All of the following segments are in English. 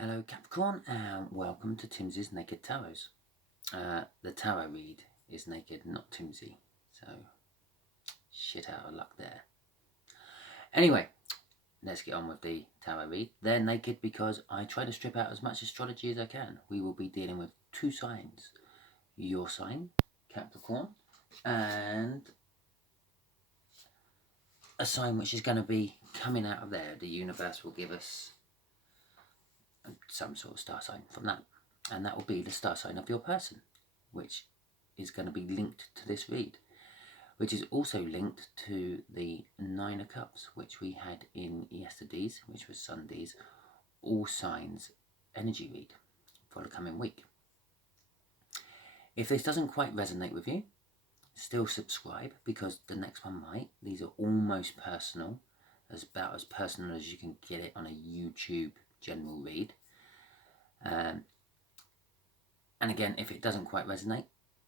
Hello Capricorn and welcome to Timsy's Naked Tarots. The tarot read is naked, not Timsy, so shit out of luck there. Anyway, let's get on with the tarot read. They're naked because I try to strip out as much astrology as I can. We will be dealing with two signs. Your sign, Capricorn, and a sign which is going to be coming out of there. The universe will give us some sort of star sign from that, and that will be the star sign of your person, which is going to be linked to this read, which is also linked to the Nine of Cups, which we had in yesterday's, which was Sunday's all signs energy read for the coming week. If this doesn't quite resonate with you, still subscribe, because the next one might. These are almost personal, about as personal as you can get it on a YouTube general read. And again, if it doesn't quite resonate,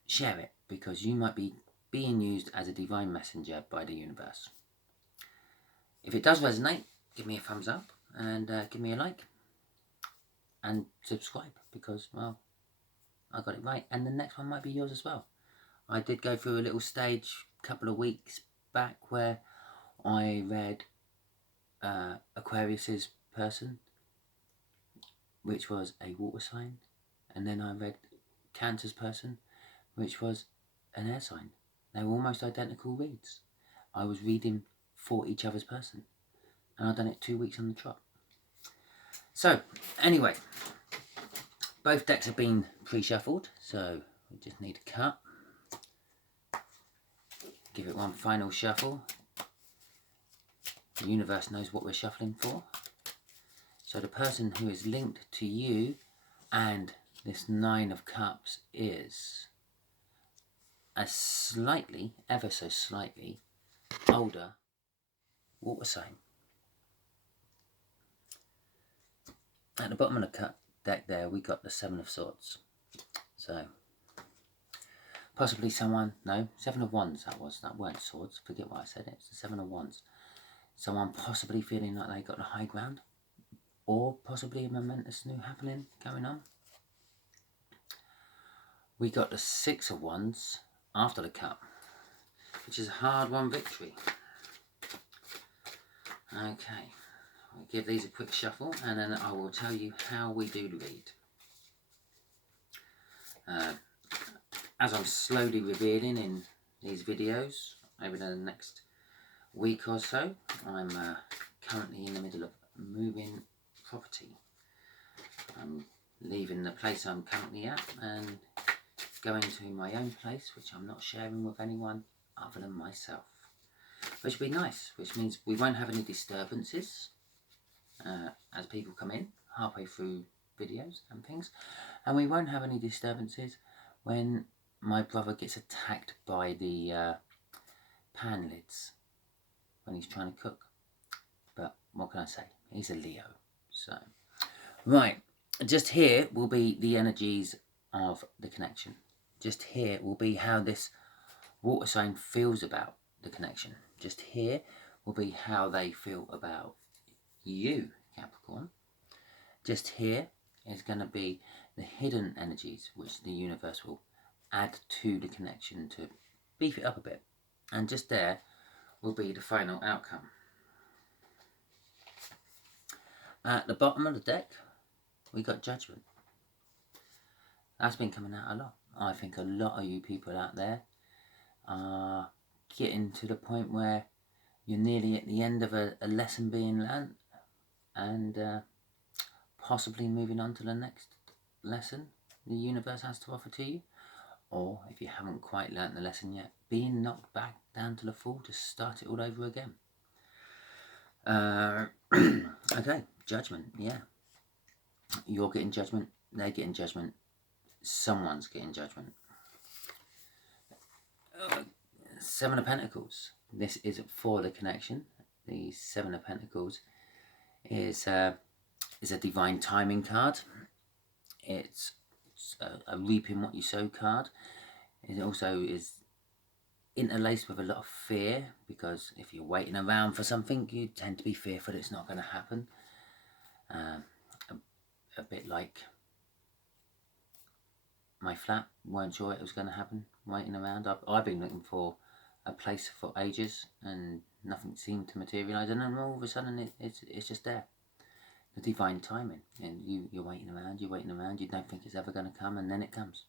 share it, because you might be being used as a divine messenger by the universe. If it does resonate, give me a thumbs up and give me a like and subscribe, because, well, I got it right, and the next one might be yours as well. I did go through a little stage a couple of weeks back where I read Aquarius's person, which was a water sign, and then I read Cancer's person, which was an air sign. They were almost identical reads. I was reading for each other's person, and I've done it 2 weeks on the trot. So, anyway, both decks have been pre-shuffled, so we just need to cut. Give it one final shuffle. The universe knows what we're shuffling for. So the person who is linked to you and this Nine of Cups is a slightly, ever so slightly, older water sign. At the bottom of the deck there, we got the Seven of Swords. So, possibly someone, no, Seven of Wands that weren't swords, forget what I said, it's the Seven of Wands. Someone possibly feeling like they got the high ground, or possibly a momentous new happening going on. We got the Six of Wands after the cup, which is a hard-won victory. Okay, I'll give these a quick shuffle, and then I will tell you how we do the read. As I'm slowly revealing in these videos over the next week or so, I'm currently in the middle of moving property. I'm leaving the place I'm currently at and going to my own place, which I'm not sharing with anyone other than myself, which will be nice, which means we won't have any disturbances as people come in halfway through videos and things, and we won't have any disturbances when my brother gets attacked by the pan lids when he's trying to cook. But what can I say? He's a Leo. So, right, just here will be the energies of the connection. Just here will be how this water sign feels about the connection. Just here will be how they feel about you, Capricorn. Just here is going to be the hidden energies which the universe will add to the connection to beef it up a bit. And just there will be the final outcome. At the bottom of the deck, we got Judgment. That's been coming out a lot. I think a lot of you people out there are getting to the point where you're nearly at the end of a lesson being learnt, and possibly moving on to the next lesson the universe has to offer to you. Or if you haven't quite learnt the lesson yet, being knocked back down to the full to start it all over again. Okay, Judgment, yeah. You're getting judgment, they're getting judgment, someone's getting judgment. Seven of Pentacles. This is for the connection. The Seven of Pentacles is a divine timing card. It's a reaping what you sow card. It also is interlaced with a lot of fear, because if you're waiting around for something, you tend to be fearful it's not going to happen. a bit like my flat. Weren't sure it was going to happen, waiting around. I've been looking for a place for ages and nothing seemed to materialise, and then all of a sudden it's just there. The divine timing, and you're waiting around, you don't think it's ever going to come, and then it comes.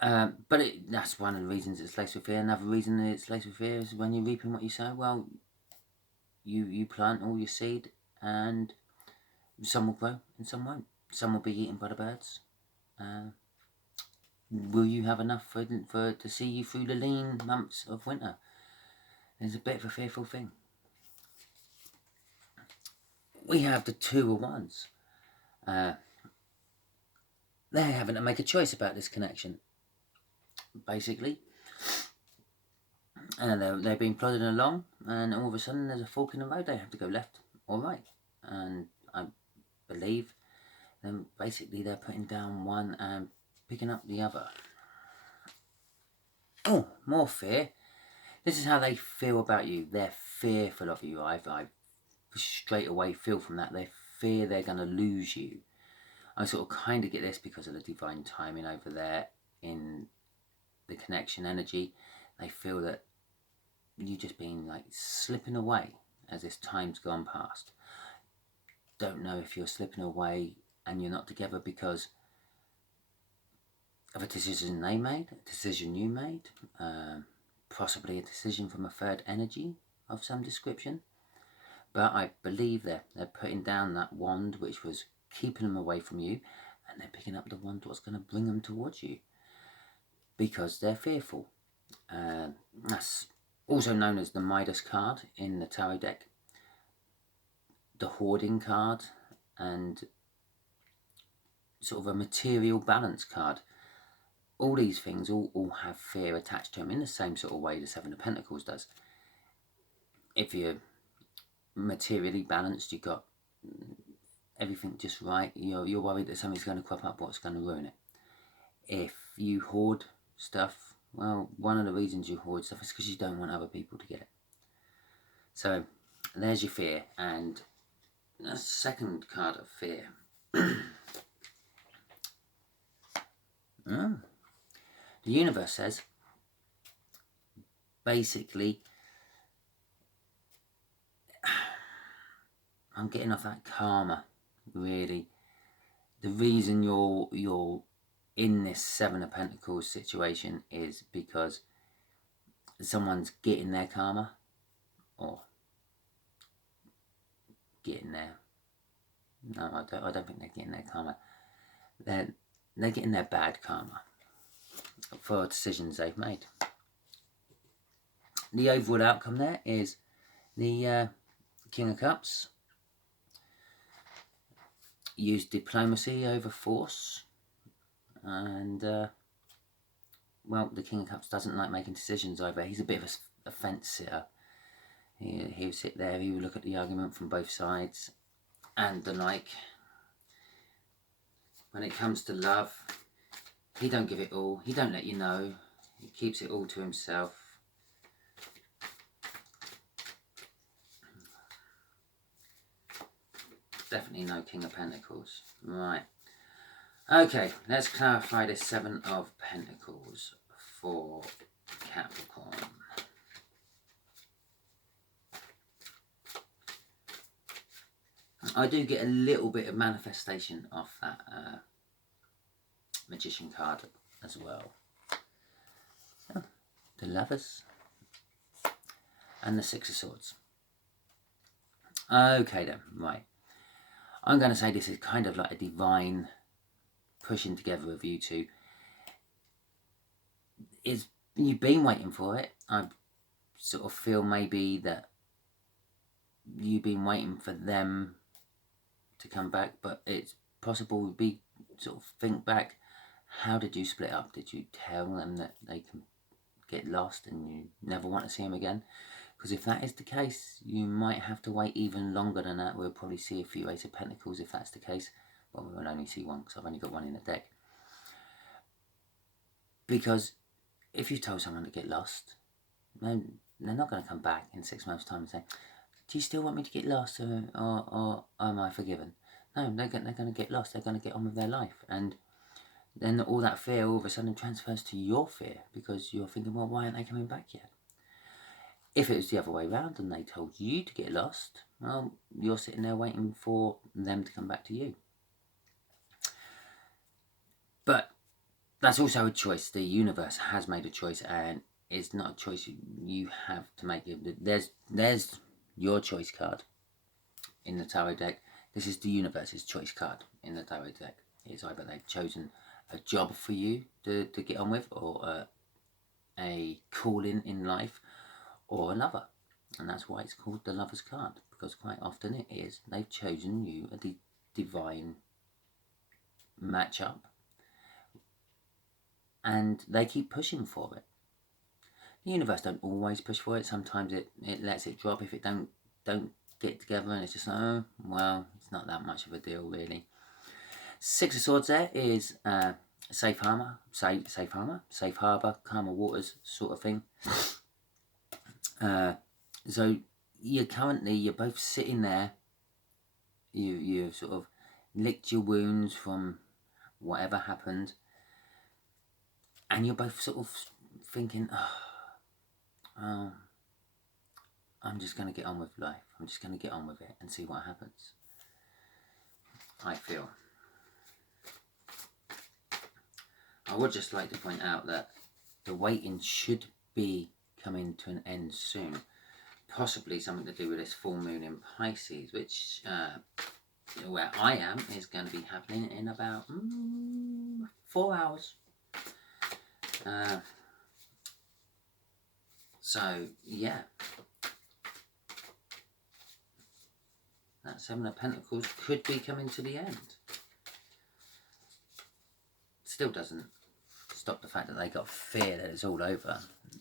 But that's one of the reasons it's laced with fear. Another reason it's laced with fear is when you're reaping what you sow. Well, you plant all your seed, and some will grow and some won't. Some will be eaten by the birds. Will you have enough for to see you through the lean months of winter? It's a bit of a fearful thing. We have the Two of Wands. They're having to make a choice about this connection, basically. And they've been plodding along, and all of a sudden there's a fork in the road. They have to go left or right. And I believe then basically they're putting down one and picking up the other. Oh, more fear. This is how they feel about you. They're fearful of you. I straight away feel from that. They fear they're going to lose you. I sort of kind of get this because of the divine timing over there in the connection energy. They feel that you've just been like slipping away as this time's gone past. Don't know if you're slipping away and you're not together because of a decision they made, a decision you made, possibly a decision from a third energy of some description. But I believe they're putting down that wand which was keeping them away from you, and they're picking up the wand what's going to bring them towards you because they're fearful. That's also known as the Midas card in the tarot deck, the hoarding card, and sort of a material balance card. All these things all have fear attached to them in the same sort of way the Seven of Pentacles does. If you're materially balanced, you've got everything just right, you're worried that something's going to crop up what's going to ruin it. If you hoard stuff, well, one of the reasons you hoard stuff is because you don't want other people to get it. So there's your fear. And the second card of fear. The universe says, basically, I'm getting off that karma, really. The reason you're in this Seven of Pentacles situation is because someone's getting their karma, or getting their... No, I don't think they're getting their karma. They're getting their bad karma for decisions they've made. The overall outcome there is the King of Cups. Use diplomacy over force, and well, the King of Cups doesn't like making decisions either. He's a bit of a fence sitter. He'll sit there, he will look at the argument from both sides, and the like. When it comes to love, he don't give it all, he don't let you know, he keeps it all to himself. Definitely no King of Pentacles. Right. Okay, let's clarify this Seven of Pentacles for Capricorn. I do get a little bit of manifestation off that Magician card as well. Oh, the Lovers and the Six of Swords. Okay then, right. I'm going to say this is kind of like a divine pushing together of you two. You've been waiting for it. I sort of feel maybe that you've been waiting for them to come back, but it's possible would be sort of think back. How did you split up? Did you tell them that they can get lost and you never want to see them again? Because if that is the case, you might have to wait even longer than that. We'll probably see a few Ace of Pentacles if that's the case. Well, we'll only see one because I've only got one in the deck. Because if you told someone to get lost, then they're not going to come back in 6 months' time and say, do you still want me to get lost, or am I forgiven? No, they're going to get lost. They're going to get on with their life. And then all that fear all of a sudden transfers to your fear, because you're thinking, well, why aren't they coming back yet? If it was the other way around and they told you to get lost, well, you're sitting there waiting for them to come back to you. But that's also a choice. The universe has made a choice, and it's not a choice you have to make. There's your choice card in the tarot deck. This is the universe's choice card in the tarot deck. It's either they've chosen a job for you to get on with, or a calling in life, or a lover. And that's why it's called the Lover's card, because quite often it is they've chosen you a divine matchup, and they keep pushing for it. The universe don't always push for it. Sometimes it lets it drop if it don't get together, and it's just like, oh, well, it's not that much of a deal, really. Six of Swords there is safe harbour, calmer waters sort of thing. So you're both sitting there. You've sort of licked your wounds from whatever happened, and you're both sort of thinking, oh, I'm just going to get on with life. I'm just going to get on with it and see what happens. I feel. I would just like to point out that the waiting should be coming to an end soon. Possibly something to do with this full moon in Pisces, which where I am is going to be happening in about 4 hours. So yeah, that Seven of Pentacles could be coming to the end. Still doesn't stop the fact that they got fear that it's all over.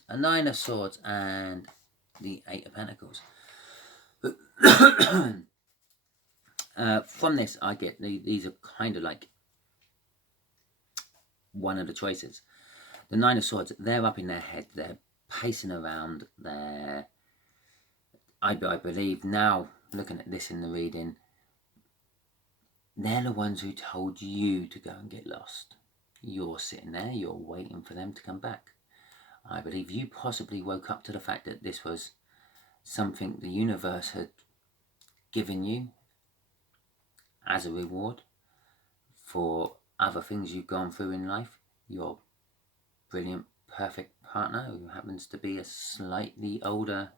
A Nine of Swords and the Eight of Pentacles. From this, I get these are kind of like one of the choices. The Nine of Swords, they're up in their head. They're pacing around. I believe now, looking at this in the reading, they're the ones who told you to go and get lost. You're sitting there, you're waiting for them to come back. I believe you possibly woke up to the fact that this was something the universe had given you as a reward for other things you've gone through in life. Your brilliant, perfect partner who happens to be a slightly older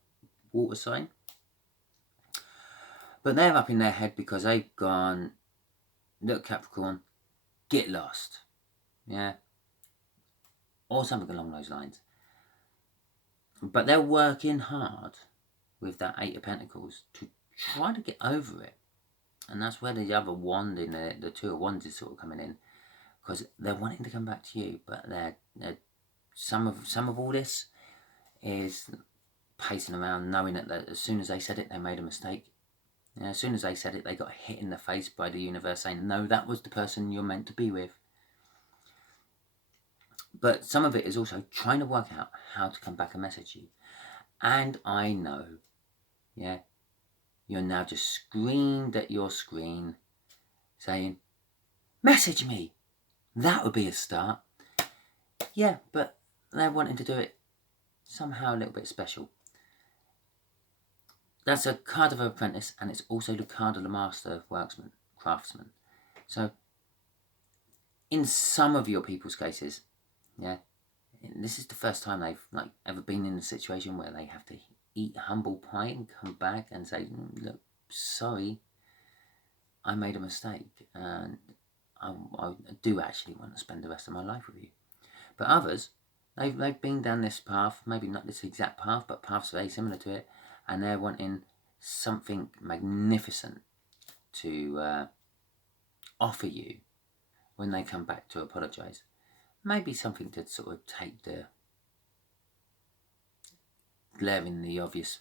water sign. But they're up in their head because they've gone, look, Capricorn, get lost. Yeah. Or something along those lines. But they're working hard with that Eight of Pentacles to try to get over it. And that's where the other wand in the Two of Wands is sort of coming in. Because they're wanting to come back to you, but they're some of all this is pacing around, knowing that as soon as they said it, they made a mistake. As soon as they said it, they got hit in the face by the universe saying, no, that was the person you're meant to be with. But some of it is also trying to work out how to come back and message you. And I know, yeah, you're now just screamed at your screen saying, message me. That would be a start. Yeah, but they're wanting to do it somehow a little bit special. That's a card of an apprentice, and it's also the card of the master craftsman. So, in some of your people's cases, yeah, this is the first time they've ever been in a situation where they have to eat humble pie and come back and say, look, sorry, I made a mistake, and I do actually want to spend the rest of my life with you. But others, they've been down this path, maybe not this exact path, but paths very similar to it, and they're wanting something magnificent to offer you when they come back to apologise. Maybe something to sort of take the glaringly obvious,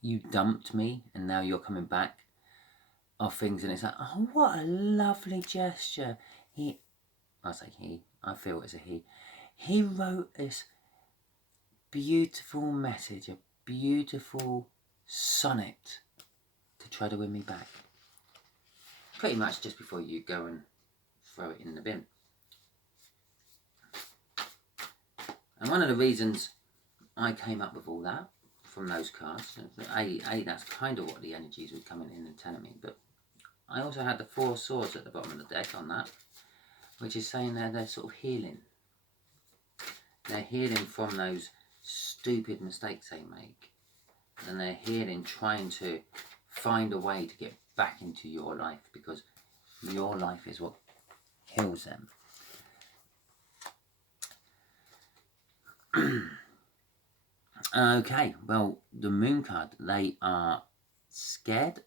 you dumped me and now you're coming back, of things, and it's like, oh, what a lovely gesture. I feel it's a he. He wrote this beautiful message, a beautiful sonnet to try to win me back. Pretty much just before you go and throw it in the bin. And one of the reasons I came up with all that from those cards, that's kind of what the energies were coming in and telling me, but I also had the 4 swords at the bottom of the deck on that, which is saying they're sort of healing. They're healing from those stupid mistakes they make. And they're healing, trying to find a way to get back into your life, because your life is what heals them. Okay, well, the Moon card, they are scared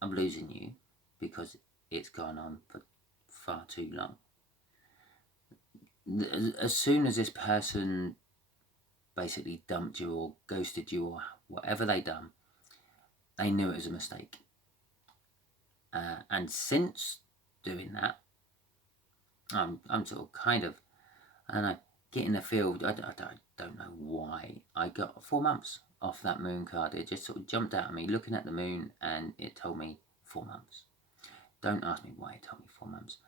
of losing you because it's gone on for far too long. As soon as this person basically dumped you or ghosted you or whatever they done, they knew it was a mistake. And since doing that, I'm sort of kind of, I don't know, getting the feel, I don't know why, I got 4 months off that Moon card. It just sort of jumped out at me looking at the moon and it told me 4 months. Don't ask me why it told me 4 months.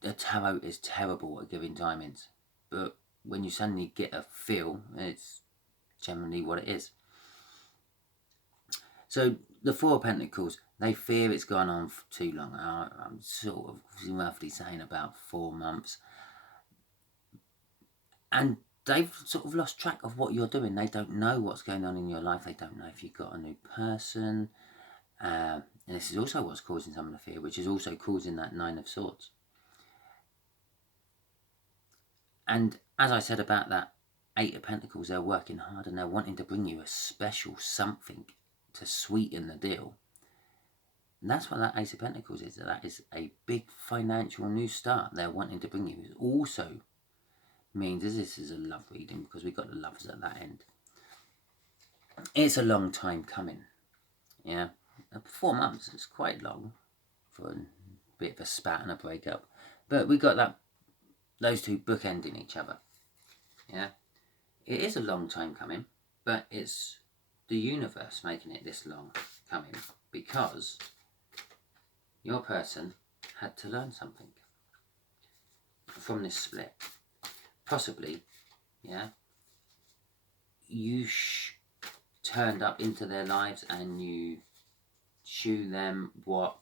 The tarot is terrible at giving timings, but when you suddenly get a feel, it's generally what it is. So the 4 of Pentacles, they fear it's gone on for too long. I'm sort of roughly saying about 4 months. And they've sort of lost track of what you're doing. They don't know what's going on in your life. They don't know if you've got a new person. And this is also what's causing some of the fear, which is also causing that 9 of Swords. And as I said about that 8 of Pentacles, they're working hard and they're wanting to bring you a special something to sweeten the deal. And that's what that Ace of Pentacles is. That is a big financial new start they're wanting to bring you. It also means this is a love reading because we've got the lovers at that end. It's a long time coming. Yeah, 4 months is quite long for a bit of a spat and a breakup. But we got those two bookending each other. Yeah, it is a long time coming, but it's the universe making it this long coming because your person had to learn something from this split. Possibly, yeah, you turned up into their lives and you show them what,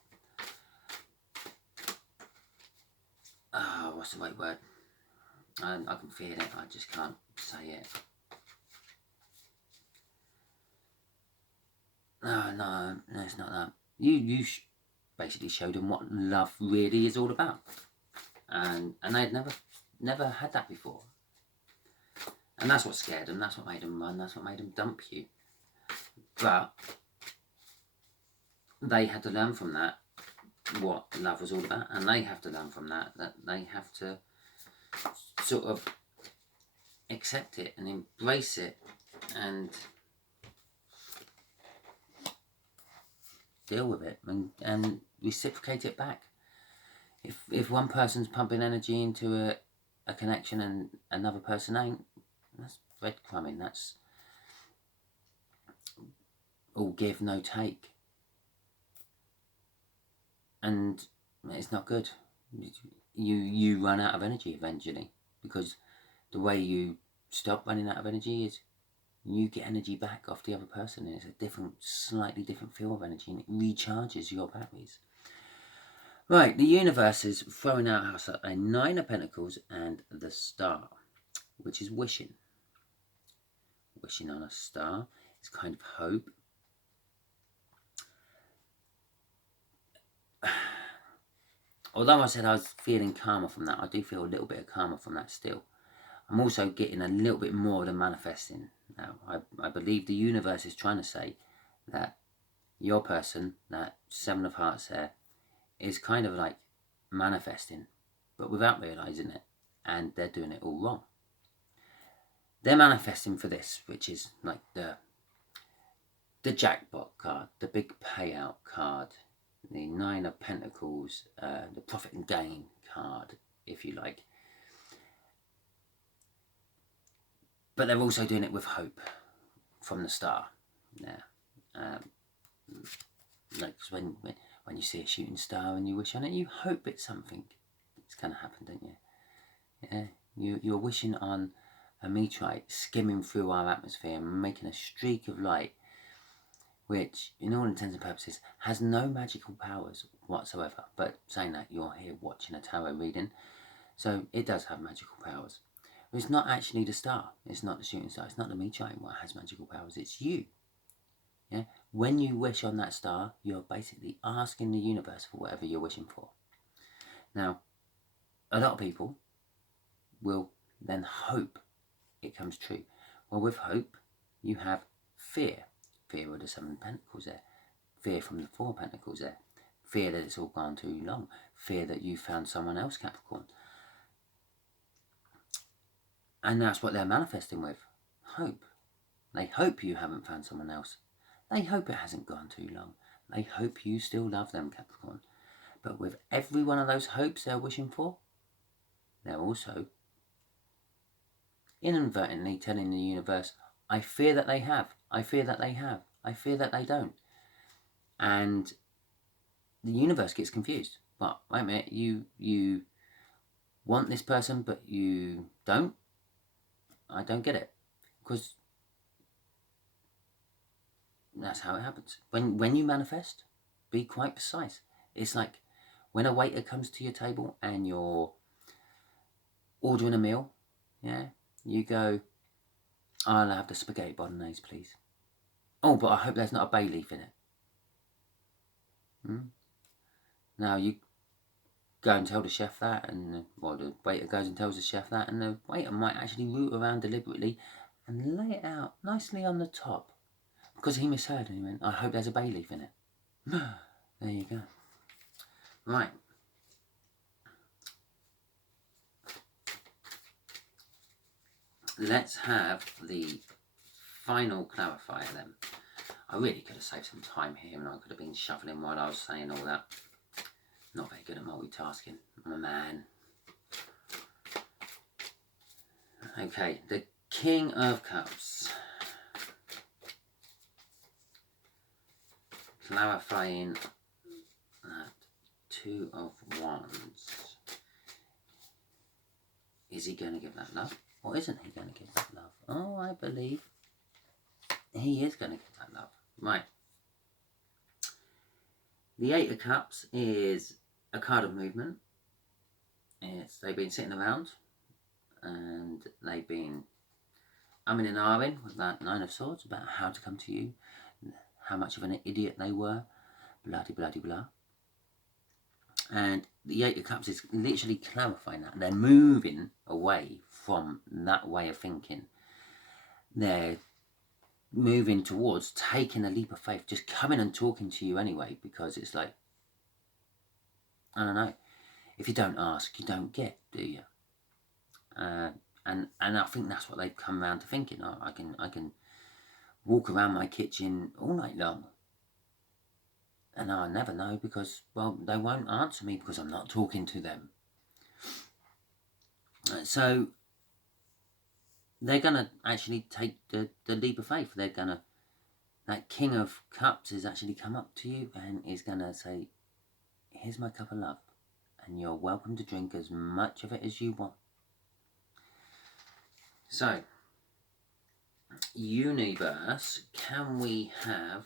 what's the right word? I can feel it, I just can't say it. No, it's not that. You basically showed them what love really is all about. And they'd never had that before. And that's what scared them, that's what made them run, that's what made them dump you. But they had to learn from that what love was all about, and they have to learn from that they have to sort of accept it and embrace it and deal with it and reciprocate it back. If one person's pumping energy into a connection and another person ain't, that's breadcrumbing. That's all give, no take. And it's not good. You run out of energy eventually, because the way you stop running out of energy is you get energy back off the other person, and it's a slightly different feel of energy, and it recharges your batteries. Right, the universe is throwing out a 9 of Pentacles and the Star, which is wishing. Wishing on a star is kind of hope. Although I said I was feeling karma from that, I do feel a little bit of karma from that still. I'm also getting a little bit more than manifesting now. I believe the universe is trying to say that your person, that 7 of Hearts there, is kind of like manifesting, but without realising it, and they're doing it all wrong. They're manifesting for this, which is like the jackpot card, the big payout card, the 9 of Pentacles, the profit and gain card, if you like. But they're also doing it with hope from the Star. Yeah. Like when you see a shooting star and you wish on it, you hope it's something that's going to happen, don't you? Yeah, you're wishing on a meteorite skimming through our atmosphere and making a streak of light, which, in all intents and purposes, has no magical powers whatsoever. But saying that, you're here watching a tarot reading, so it does have magical powers. It's not actually the star. It's not the shooting star. It's not the meteorite what has magical powers. It's you. Yeah. When you wish on that star, you're basically asking the universe for whatever you're wishing for. Now, a lot of people will then hope it comes true. Well, with hope, you have fear. Fear of the Seven of Pentacles there. Fear from the Four of Pentacles there. Fear that it's all gone too long. Fear that you found someone else, Capricorn. And that's what they're manifesting with. Hope. They hope you haven't found someone else. They hope it hasn't gone too long. They hope you still love them, Capricorn. But with every one of those hopes they're wishing for, they're also inadvertently telling the universe, I fear that they have. I fear that they have. I fear that they don't. And the universe gets confused. But wait a minute, you want this person, but you don't? I don't get it. Because that's how it happens. When you manifest, be quite precise. It's like when a waiter comes to your table and you're ordering a meal, yeah, you go, I'll have the spaghetti bolognese, please. Oh, but I hope there's not a bay leaf in it. Now you go and tell the chef that, and the waiter goes and tells the chef that, and the waiter might actually root around deliberately and lay it out nicely on the top. Because he misheard and he went, I hope there's a bay leaf in it. There you go. Right. Let's have the final clarifier then. I really could have saved some time here and I could have been shuffling while I was saying all that. Not very good at multitasking. I'm a man. Okay, the King of Cups. Clarifying that Two of Wands. Is he going to give that love? Or isn't he going to give that love? Oh, I believe he is going to give that love. Right. The Eight of Cups is a card of movement. They've been sitting around and they've been umming and ahhing with that Nine of Swords about how to come to you, how much of an idiot they were, blah de blah de blah. And the Eight of Cups is literally clarifying that. They're moving away from that way of thinking. They're moving towards taking a leap of faith, just coming and talking to you anyway, because it's like, I don't know, if you don't ask, you don't get, do you? And I think that's what they've come around to thinking. Oh, I can walk around my kitchen all night long and I'll never know because, well, they won't answer me because I'm not talking to them. So they're going to actually take the leap of faith. They're going to, that King of Cups is actually come up to you and is going to say, here's my cup of love and you're welcome to drink as much of it as you want. So, universe, can we have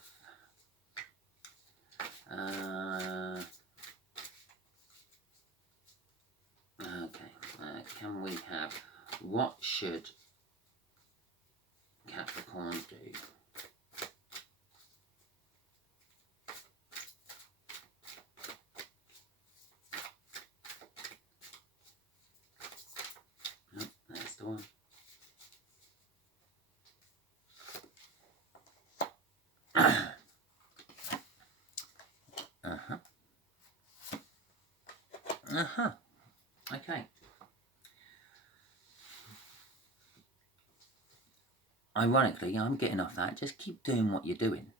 can we have what should Capricorn do? Oh, that's the one. Okay. Ironically, I'm getting off that. Just keep doing what you're doing.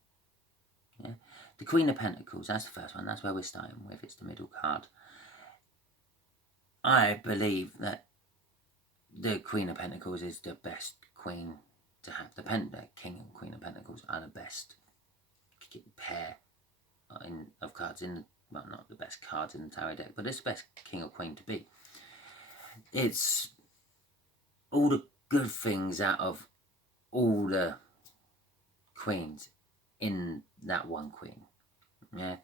Yeah. The Queen of Pentacles, that's the first one. That's where we're starting with. It's the middle card. I believe that the Queen of Pentacles is the best queen to have. The King and Queen of Pentacles are the best pair of cards in the, well, not the best cards in the tarot deck, but it's the best king or queen to be. It's all the good things out of all the queens in that one queen. Yeah,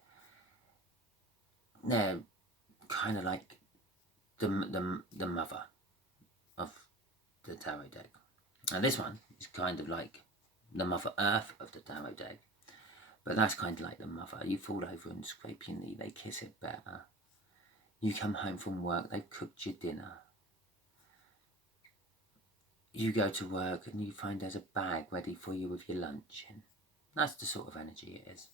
they're kind of like the mother of the tarot deck. And this one is kind of like the Mother Earth of the tarot deck. But that's kind of like the mother. You fall over and scrape your knee, they kiss it better. You come home from work, they've cooked your dinner. You go to work and you find there's a bag ready for you with your lunch in. That's the sort of energy it is.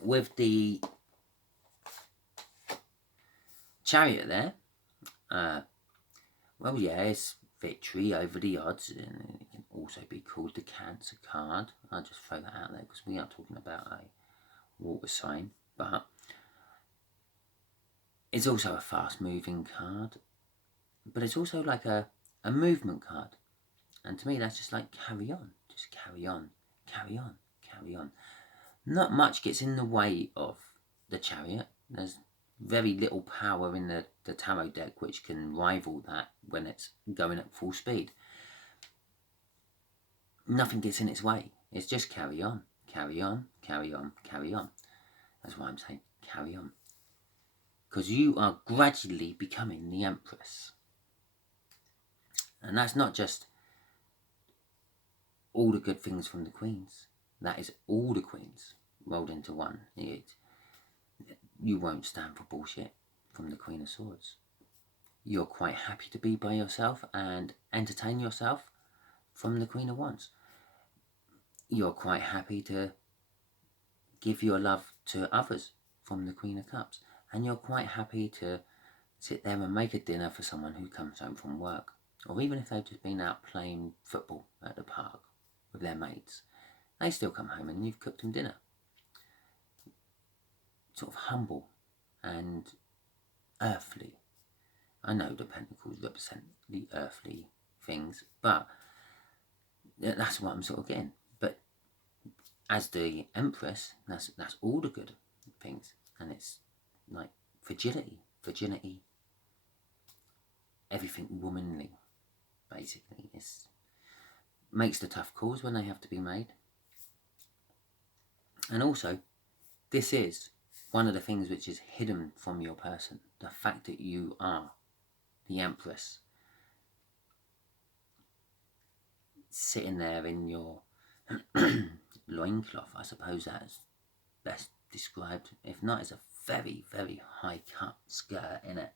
With the Chariot there, well, yeah, it's victory over the odds, and it can also be called the Cancer card. I'll just throw that out there because we are talking about a water sign, but it's also a fast moving card, but it's also like a movement card. And to me, that's just like carry on, just carry on, carry on, carry on. Not much gets in the way of the Chariot. There's very little power in the tarot deck which can rival that when it's going at full speed. Nothing gets in its way. It's just carry on, carry on, carry on, carry on. That's why I'm saying carry on. Because you are gradually becoming the Empress. And that's not just all the good things from the queens. That is all the queens rolled into one. You won't stand for bullshit from the Queen of Swords. You're quite happy to be by yourself and entertain yourself from the Queen of Wands. You're quite happy to give your love to others from the Queen of Cups. And you're quite happy to sit there and make a dinner for someone who comes home from work. Or even if they've just been out playing football at the park with their mates. They still come home and you've cooked them dinner. Sort of humble and earthly. I know the pentacles represent the earthly things, but that's what I'm sort of getting. But as the Empress, that's all the good things. And it's like virginity, everything womanly, basically. It makes the tough calls when they have to be made. And also, this is one of the things which is hidden from your person. The fact that you are the Empress. Sitting there in your loincloth, I suppose that's best described. If not, it's a very, very high cut skirt in it.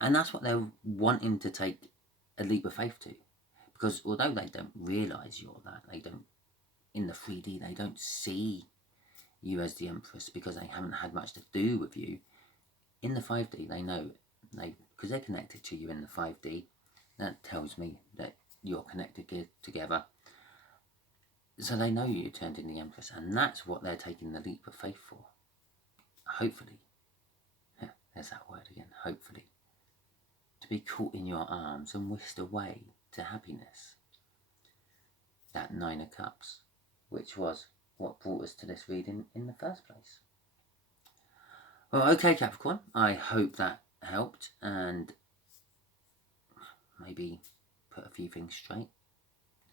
And that's what they're wanting to take a leap of faith to. Because although they don't realise you're that, they don't, in the 3D, they don't see you as the Empress because they haven't had much to do with you. In the 5D, they know, because they're connected to you in the 5D. That tells me that you're connected together. So they know you turned in the Empress, and that's what they're taking the leap of faith for. Hopefully. Yeah, there's that word again, hopefully. To be caught in your arms and whisked away to happiness. That 9 of Cups, which was what brought us to this reading in the first place. Well, okay, Capricorn, I hope that helped and maybe put a few things straight.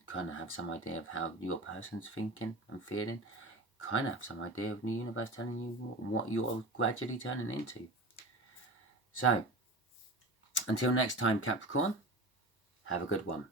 Kind of have some idea of how your person's thinking and feeling. Kind of have some idea of the universe telling you what you're gradually turning into. So, until next time, Capricorn, have a good one.